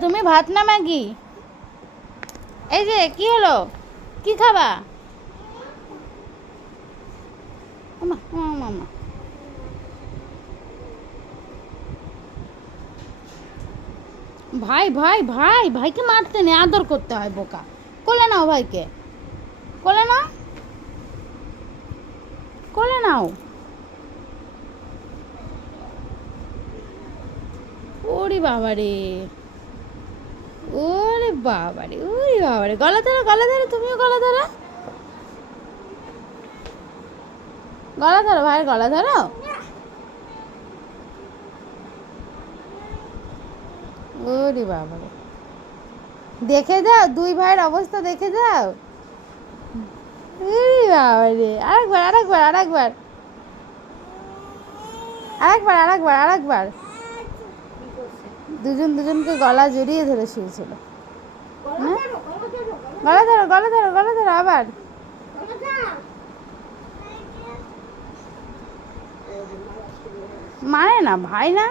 তুমি ভাত না ম্যাগি? এই যে, কি হলো? কি খাবা? ওমা। ভাই ভাই ভাই, ভাইকে মারতে নেই আদর করতে হয় বোকা। কোলে নাও ভাইকে। কোলে নাও। কোলে নাও। ওরে বাবা রে ওরে বাবা রে ওরে বাবা গলা ধরো গলা ধরো তুমিও গলা ধরো গলা ধরো ভাইয়ের গলা ধরো ওরে বাবা রে দেখে যাও, দুই ভাইয়ের অবস্থা দেখে যাও। ওরে বাবা রে আরেকবার আরেকবার আরেকবার। আরেকবার আরেকবার আরেকবার। দুজন দুজনকে গলা জড়িয়ে ধরে শুয়েছিল? গলা ধরো গলা ধরো গলা ধরো আবার। মানে না ভাই না?